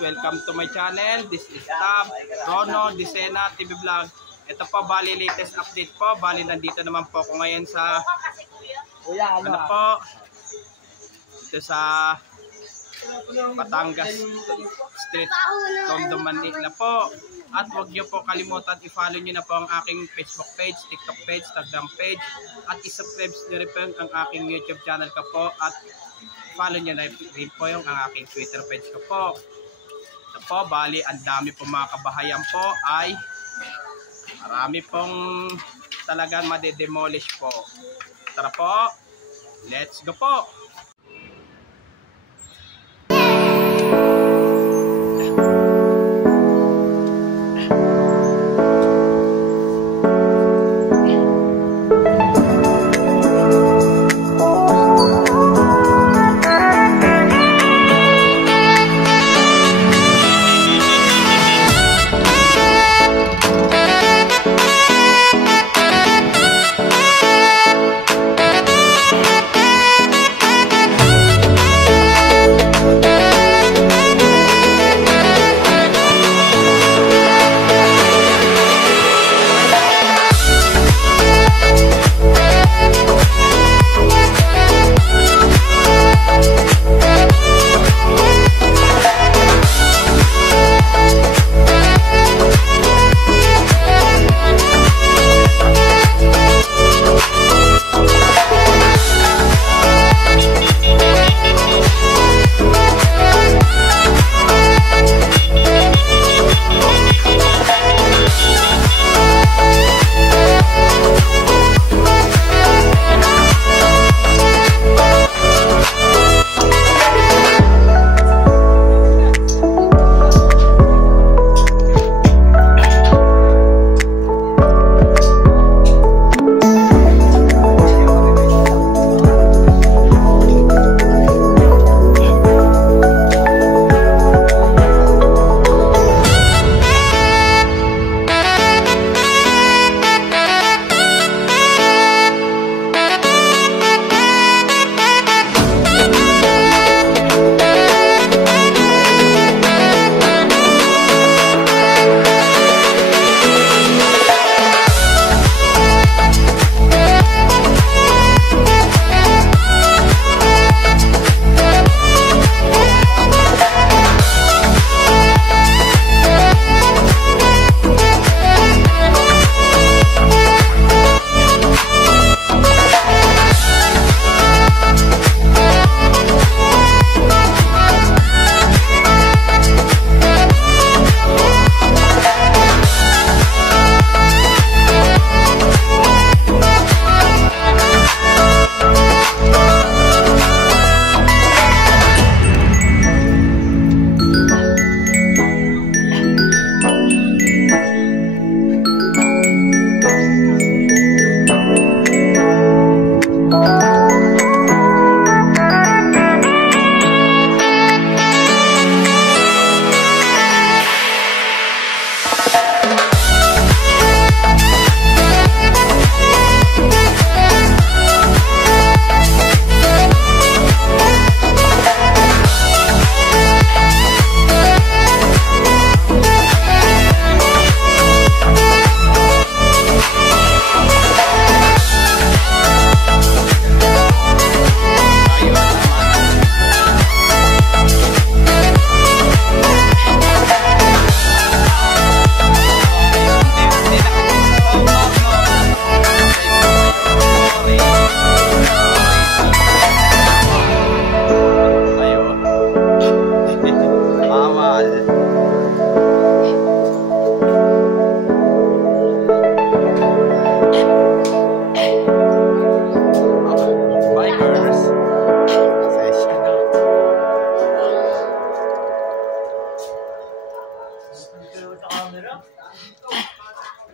welcome to my channel. This is Tab, Rono, Disena, TV Vlog. Ito po, bali latest update po. Bali nandito naman po ako ngayon sa ano po, ito sa Batangas Street, Tondo, Manila po. At huwag nyo po kalimutan, i-follow nyo na po ang aking Facebook page, TikTok page, Instagram page. At i-subscribe nyo rin po ang aking YouTube channel ko po. At follow nyo na rin po yung ang aking Twitter page ko po. Ito po, bali, ang dami po mga kabahayan po ay marami pong talagang madedemolish po. Tara po, let's go po!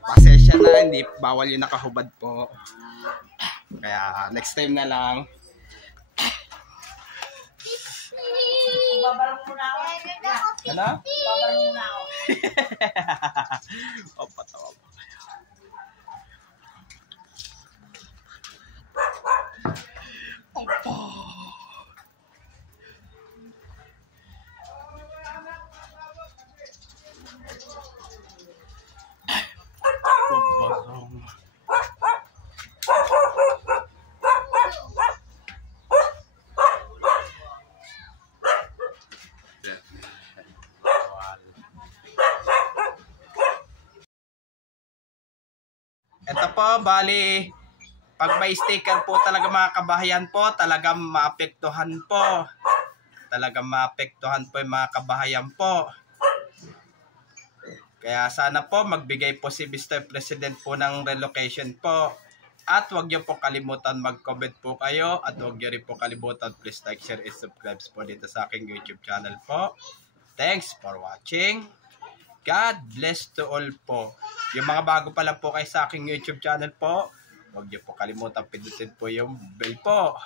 Pasensya na, hindi bawal yung nakahubad po. Kaya next time na lang. Babarong muna ako. Ano? Babarong muna ako. O, patawa pa kayo. Opo. po, bali, pag may sticker po talaga mga kabahayan po, talagang maapektuhan po. Talagang maapektuhan po yung mga kabahayan po. Kaya sana po magbigay po si Mr. President po ng relocation po. At huwag niyo po kalimutan mag-comment po kayo. At huwag niyo rin po kalimutan please like, share, and subscribe po dito sa aking YouTube channel po. Thanks for watching. God bless to all po. Yung mga bago pa lang po kayo sa aking YouTube channel po, huwag niyo po kalimutan pindutin po yung bell po.